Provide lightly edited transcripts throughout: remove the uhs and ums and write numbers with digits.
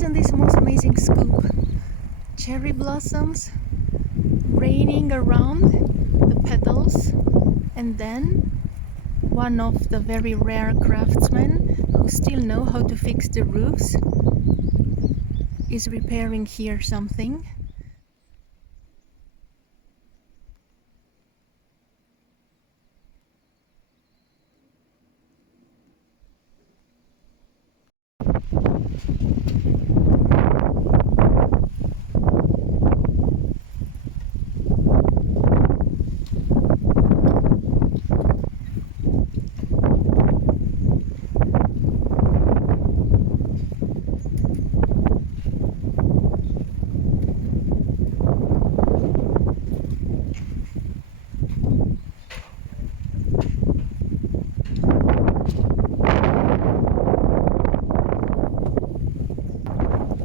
Isn't this the most amazing scoop? Cherry blossoms raining around the petals, and then one of the very rare craftsmen who still know how to fix the roofs is repairing here something.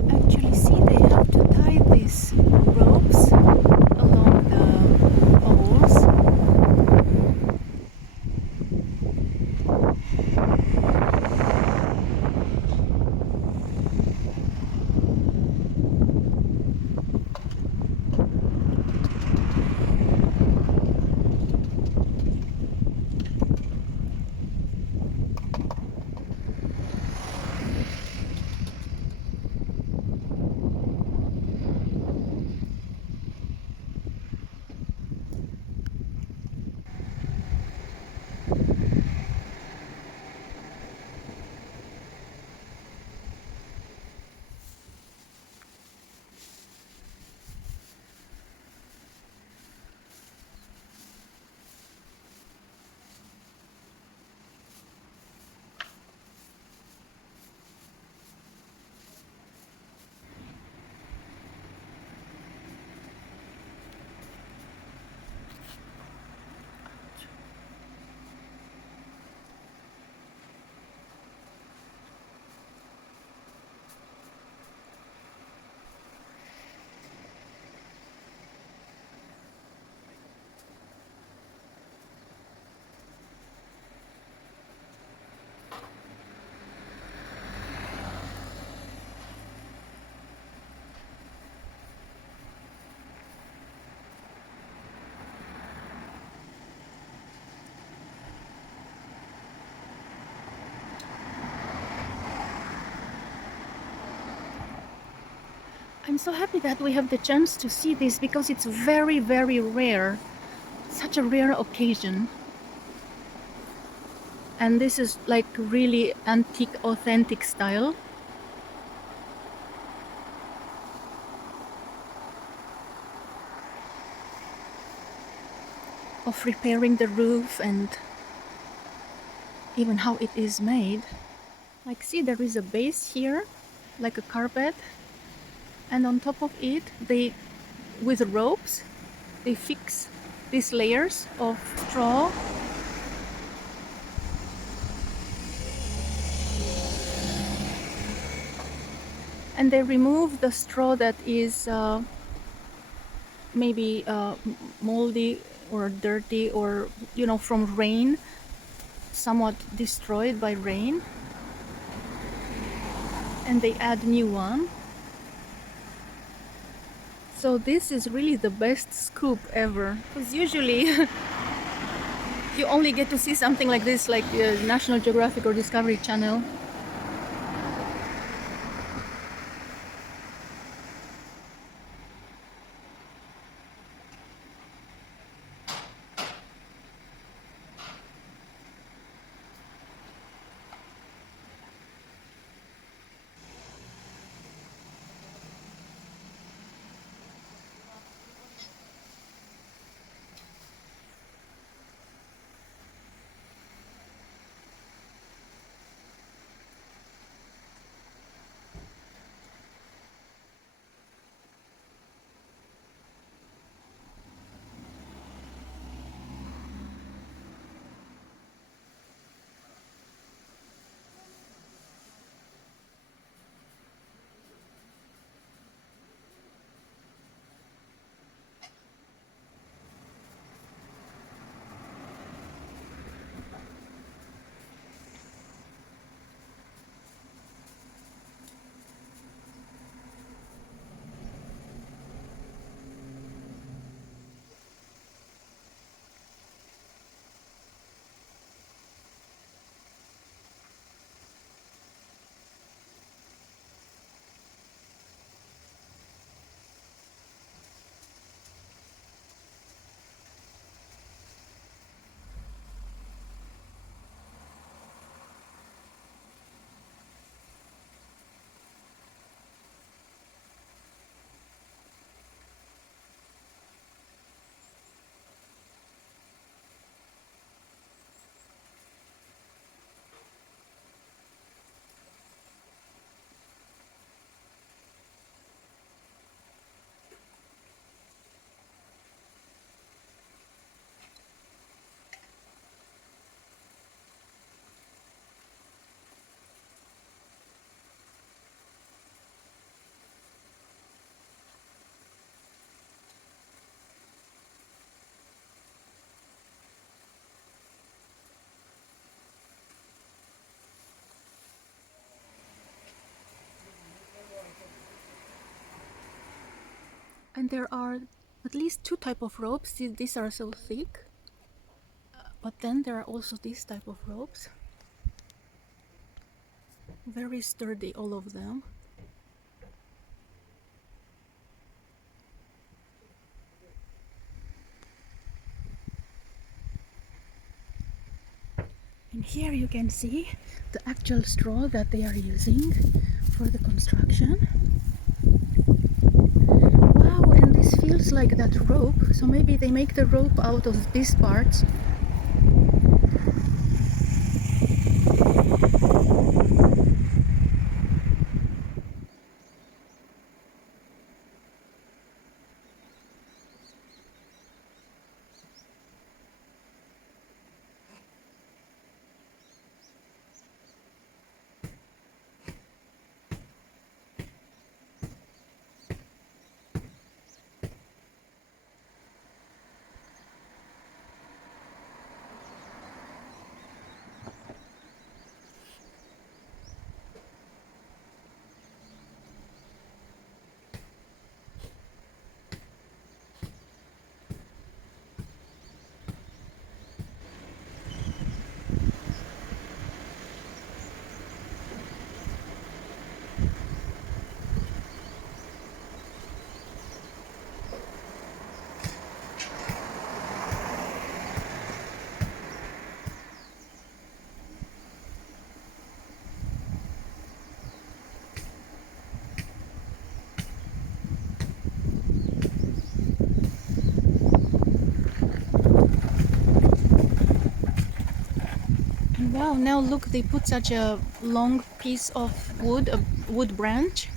Actually, see, they have to tie these ropes along the poles. I'm so happy that we have the chance to see this because it's very, very rare. Such a rare occasion. And this is like really antique, authentic style. Of repairing the roof and even how it is made. Like, see, there is a base here, like a carpet. And on top of it, with ropes, they fix these layers of straw. And they remove the straw that is maybe moldy or dirty, or from rain, somewhat destroyed by rain, and they add new one. So this is really the best scoop ever, because usually you only get to see something like this, like National Geographic or Discovery Channel. And there are at least two type of ropes. These are so thick. But then there are also these type of ropes. Very sturdy, all of them. And here you can see the actual straw that they are using for the construction. Wow, and this feels like that rope. So maybe they make the rope out of these parts. Wow, now look, they put such a long piece of wood, a wood branch,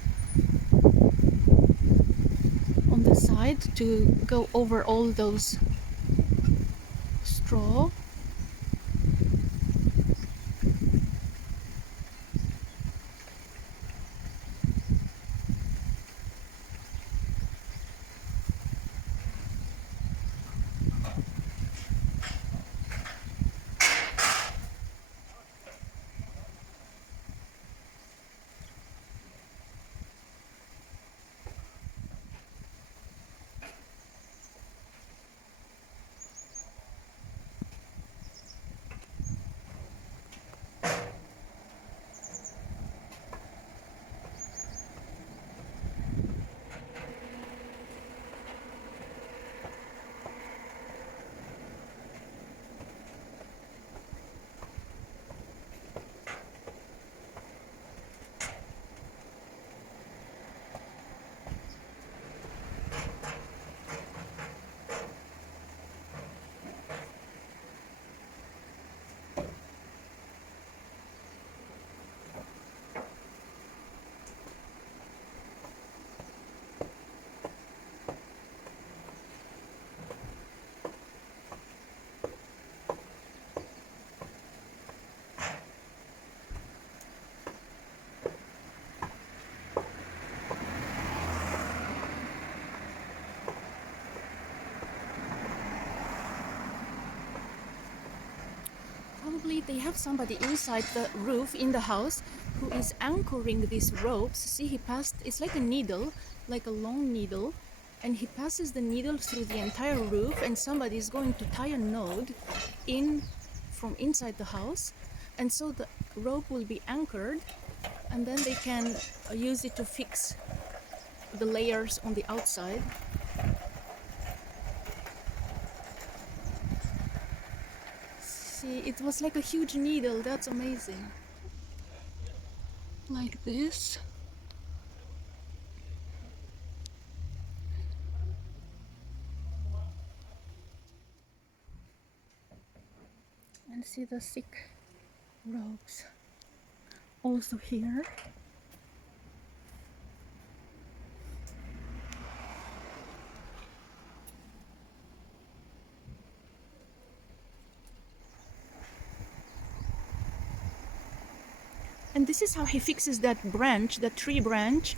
on the side to go over all those straw. Probably they have somebody inside the roof in the house who is anchoring these ropes. See, he passed, it's like a needle, like a long needle, and he passes the needle through the entire roof, and somebody is going to tie a node in from inside the house, and so the rope will be anchored, and then they can use it to fix the layers on the outside. See, it was like a huge needle. That's amazing. Like this. And see the thick ropes also here. And this is how he fixes that branch, that tree branch,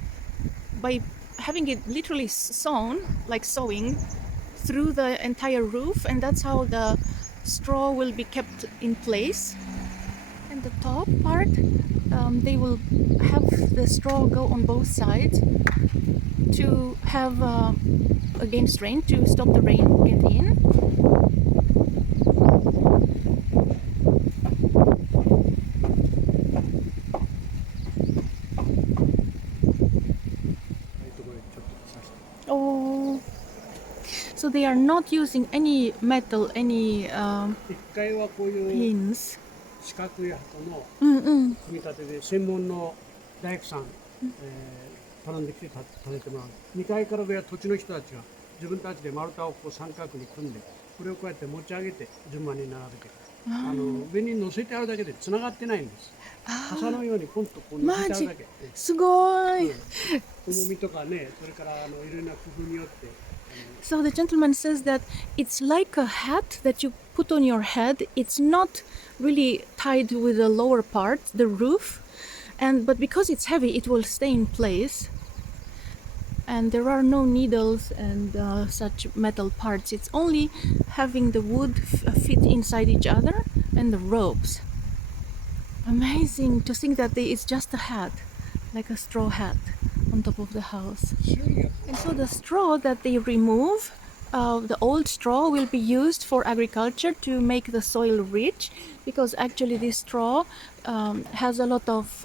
by having it literally sewn, like sewing, through the entire roof, and that's how the straw will be kept in place. And And the top part, they will have the straw go on both sides to have against rain, to stop the rain get in. Oh, so they are not using any metal, any 一階はこういう pins. 四角い箱のうん組み立てで専門の大工さん、頼んできて建ててもらう。2階から上は土地の人たちが自分たちで丸太をこう三角に組んで、これをこうやって持ち上げて順番に並べて、上に乗せてあるだけで繋がってないんです。傘のようにポンとこう乗せてあるだけ。すごい。重みとかね、それからいろんな工夫によって。So the gentleman says that it's like a hat that you put on your head. It's not really tied with the lower part, the roof, but because it's heavy, it will stay in place. And there are no needles and such metal parts. It's only having the wood fit inside each other and the ropes. Amazing to think that it's just a hat, like a straw hat on top of the house. And so the straw that they remove, the old straw, will be used for agriculture to make the soil rich, because actually this straw has a lot of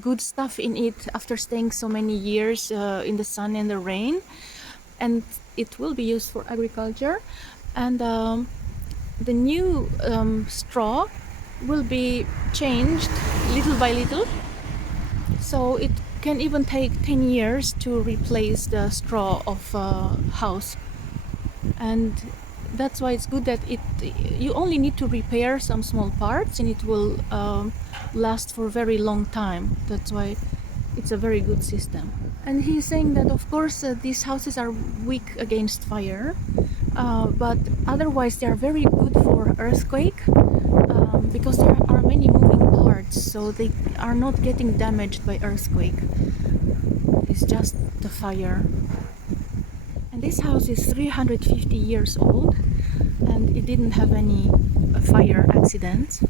good stuff in it after staying so many years in the sun and the rain, and it will be used for agriculture. And the new straw will be changed little by little, so it can even take 10 years to replace the straw of a house. And that's why it's good that you only need to repair some small parts and it will last for a very long time. That's why it's a very good system. And he's saying that of course these houses are weak against fire, but otherwise they are very good for earthquake, because there are many moving parts, so they are not getting damaged by earthquake. It's just the fire. And this house is 350 years old and it didn't have any fire accidents.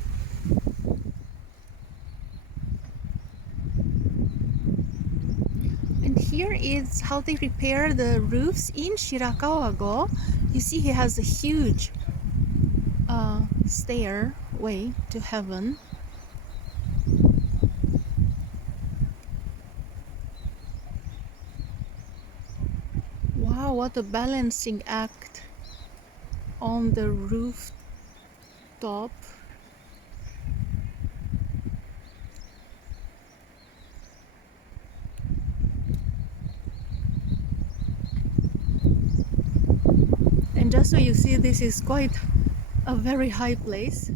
And here is how they repair the roofs in Shirakawa-go. You see, he has a huge stairway to heaven. Wow, what a balancing act on the rooftop. And just so you see, this is quite a very high place.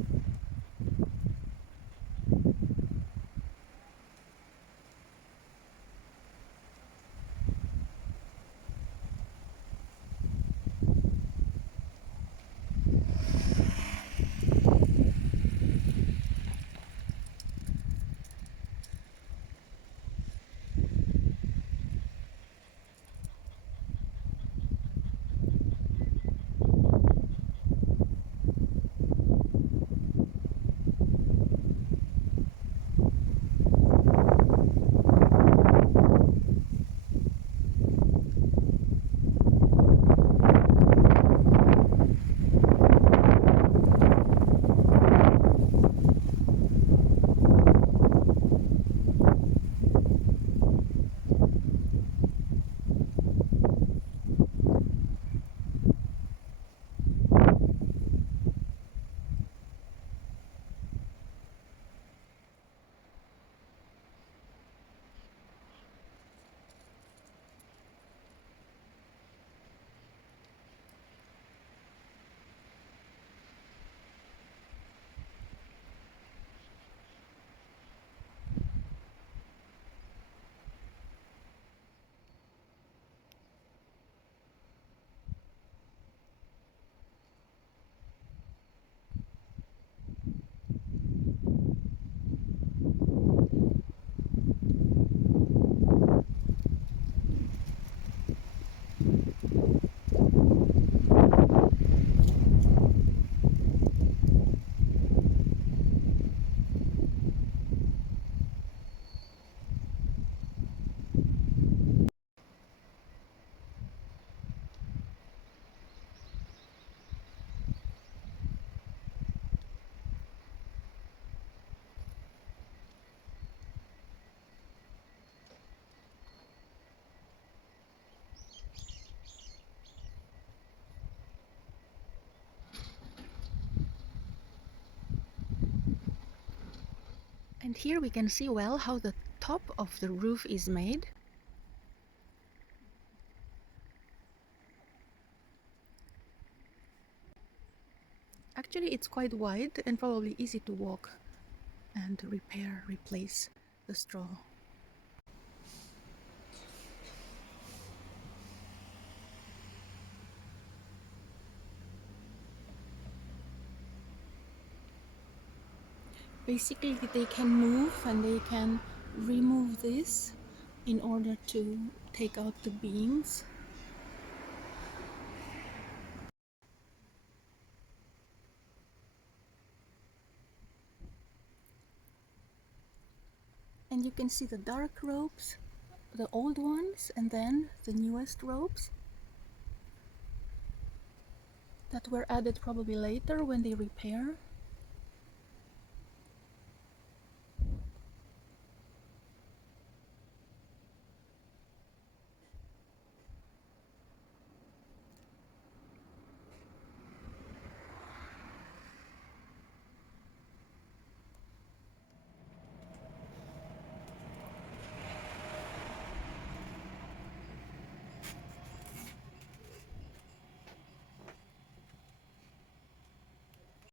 And here we can see well how the top of the roof is made. Actually, it's quite wide and probably easy to walk and replace the straw. Basically, they can move and they can remove this in order to take out the beams. And you can see the dark ropes, the old ones, and then the newest ropes that were added probably later when they repair.